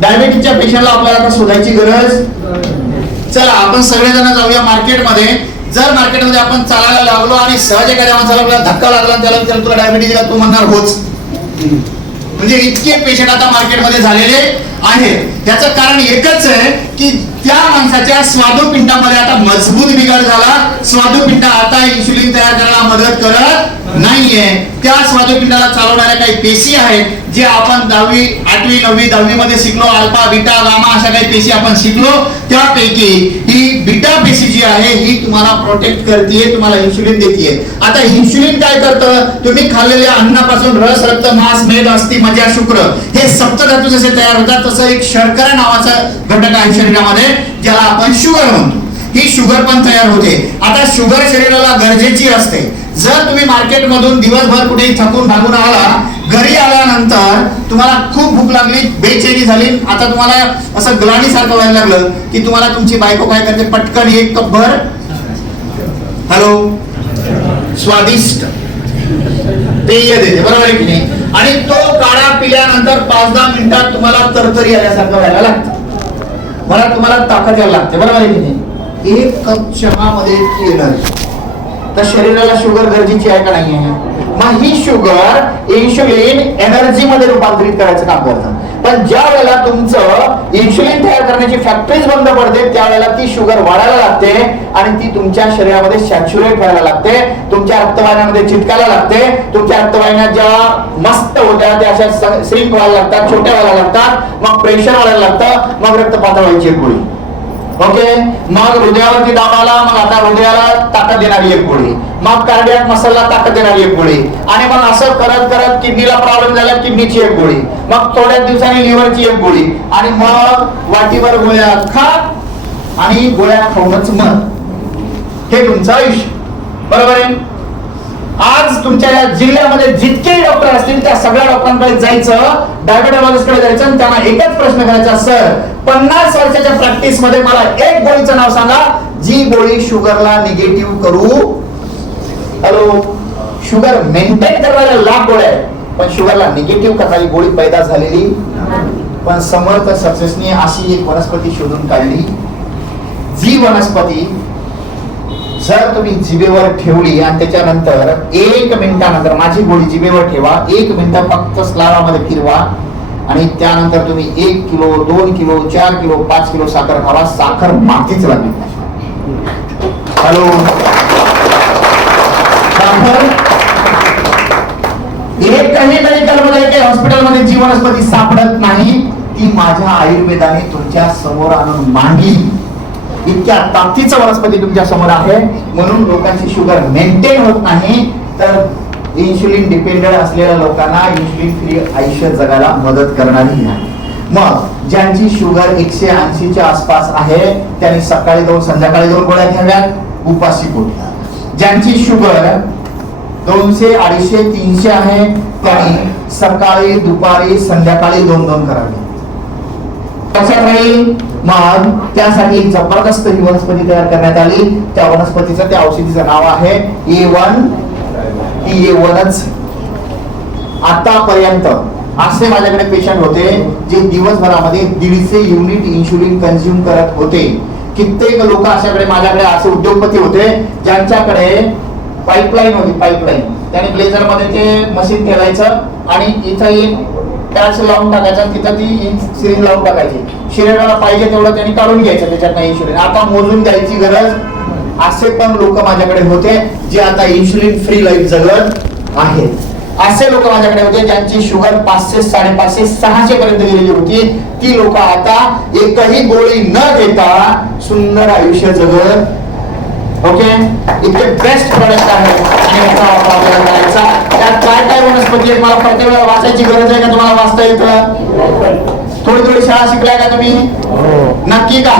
डायबिटीसच्या पेशंटला आपल्याला आता शोधायची गरज. चला आपण सगळेजण जाऊया मार्केटमध्ये. जर मार्केटमध्ये आपण चालायला लागलो आणि सहज एखाद्या माणसाला आपल्याला धक्का लागला त्याला विचारलं तुला डायबिटीस आहे, तो म्हणणार होच. म्हणजे इतके पेशंट आता मार्केटमध्ये झालेले आहेत. त्याचं कारण एकच आहे की त्या माणसाच्या स्वादुपिंडामध्ये आता मजबूत बिघाड झाला. स्वादुपिंड आता इन्सुलिन तयार करायला मदत करत नाहीये. त्या स्वादुपिंडाला चालवणाऱ्या काही पेशी आहेत जे आपण 10वी 8वी 9वी 10वी मध्ये शिकलो. अल्फा बीटा गामा अशा काही पेशी आपण शिकलो. त्यापैकी ही बीटा पेशी जी आहे ही तुम्हाला प्रोटेक्ट करते, तुम्हाला इन्सुलिन देते. आता इन्सुलिन काय करतं, तुम्ही खाल्लेल्या अन्नापासून रस रक्त मांस मेद अस्थि मज्जा शुक्र हे सप्तधातू जसे तयार होतात तसं एक शर्करा नावाचा घटक आहे शरीरामध्ये ज्याला आपण शुगर म्हणतो. ही शुगर पण तयार होते. आता शुगर शरीराला गरजेची असते. जर तुम्ही मार्केटमधून दिवसभर कुठेही थकून भागून आला, घरी आल्यानंतर तुम्हाला खूप भूक लागली, बेचैनी झाली, आता तुम्हाला असं ग्लानी सारखं व्हायला लागलं की तुम्हाला तुमची बायको काय करते, पटकन एक कपभर हॅलो स्वादिष्ट पेय देते, बरोबर आहे की नाही. आणि तो काढा पिल्यानंतर 5-10 मिनिटात तुम्हाला तरतरी आल्यासारखं व्हायला लागतं. मला तुम्हाला ताकद यायला लागते, बरोबर आहे की नाही. एक कप चहा मध्ये इतकी एनर्जी. तर शरीराला शुगर गरजेची आहे का नाही आहे. मग ही शुगर इन्सुलिन एनर्जी मध्ये रूपांतरित करायचं काम करतं. पण ज्या वेळेला तुमचं इन्सुलिन तयार करण्याची फॅक्टरीज बंद पडते त्यावेळेला ती शुगर वाढायला लागते आणि ती तुमच्या शरीरामध्ये सॅच्युरेट व्हायला लागते, तुमच्या रक्तवाहिन्यांमध्ये चिटकायला लागते. तुमच्या रक्तवाहिन्या ज्या मस्त होत्या त्या अशा श्रिंक व्हायला लागतात, छोट्या व्हायला लागतात. मग प्रेशर वाढायला लागतं, मग रक्त पातळ व्हायची गोळी. ओके. मग हृदयावरती दाब आला, मग आता हृदयाला ताकद देणारी एक गोळी, मग कार्डियाक मसलला ताकद देणारी एक गोळी, आणि मग असं करत करत किडनीला प्रॉब्लेम झाला किडनीची एक गोळी, मग थोड्या दिवसांनी लिव्हरची एक गोळी, आणि मग वाटीवर गोळ्या खा आणि गोळ्या खाऊनच मग हे तुमचं आयुष्य, बरोबर आहे. आज तुमच्या या जिल्ह्यामध्ये जितके डॉक्टर असतील त्या सगळ्या डॉक्टरांकडे जायचं, डायबिटॉलॉजिस्टकडे जायचं आणि त्यांना एकच प्रश्न करायचा, सर 50 वर्षाच्या प्रॅक्टिस मध्ये मला एक गोळीचं नाव सांगा जी गोळी शुगरला निगेटिव्ह करू. हॅलो, शुगर मेंटेन करायला लाख गोळ्या आहेत पण शुगरला निगेटिव्ह करणारी गोळी पैदा झालेली. पण समर्थ सक्सेसने अशी एक वनस्पती शोधून काढली जी वनस्पती जर तुम्ही जिभेवर ठेवली आणि त्याच्यानंतर 1 मिनिटानंतर माझी गोळी जिभेवर ठेवा, 1 मिनिट फक्त स्लावामध्ये फिरवा आणि त्यानंतर तुम्ही 1 किलो 2 किलो 4 किलो 5 किलो साखर खावा, साखर मातीच लागली. हॅलो, साखर एकही मेडिकल मध्ये हॉस्पिटल मध्ये जी वनस्पती सापडत नाही ती माझ्या आयुर्वेदाने तुमच्या समोर आणून मांडली. इतक्या ताकदीचं वनस्पती तुमच्या समोर आहे. म्हणून लोकांची शुगर मेंटेन होत नाही, तर इन्सुलिन डिपेंडेंट असलेल्या लोकांना इन्सुलिन फ्री आयुष्य जगायला मदत करणारी आहे. मग ज्यांची शुगर 180 च्या आसपास आहे त्यांनी सकाळी 2 संध्याकाळी 2 गोळ्या घ्याव्यात, उपाशी पोटी. ज्यांची शुगर 200 250 300 आहे त्यांनी सकाळी दुपारी संध्याकाळी 2-2 करावे. लक्षात राहील. मग त्यासाठी एक जबरदस्त ही वनस्पती तयार करण्यात आली. त्या वनस्पतीचं त्या औषधीचं नाव आहे A1. ही A1च. आतापर्यंत असे माझ्याकडे पेशंट होते जे दिवसभरामध्ये 150 युनिट इन्सुलिन कंझ्युम करत होते. कित्येक लोक अशाकडे माझ्याकडे असे उद्योगपती होते ज्यांच्याकडे पाईपलाईन होती. पाईपलाईन त्याने ब्लेझर मध्ये ते मशीन ठेवायचं आणि इथं एक पॅच लावून टाकायचं, तिथं ती सिरिंज लावून टाकायची. शरीराला पाहिजे तेवढं त्यांनी काढून घ्यायचं त्याच्यात इन्सुलिन. आता मोजून द्यायची गरज. असे पण लोक माझ्याकडे होते जे आता इन्सुलिन फ्री लाईफ जगत आहेत. असे लोक माझ्याकडे होते ज्यांची शुगर 500 550 600 पर्यंत गेलेली होती. ती लोक आता एकही गोळी न घेता सुंदर आयुष्य जगत. ओके, इतके बेस्ट प्रोडक्ट आहे आणि याचा वापर आपल्याला करायचा. त्यात काय काय वनस्पती आहेत मला प्रत्येक वेळा वाचायची गरज आहे का? तुम्हाला वाचता येतं? थोडी थोडी शाळा शिकलाय का तुम्ही? नक्की का?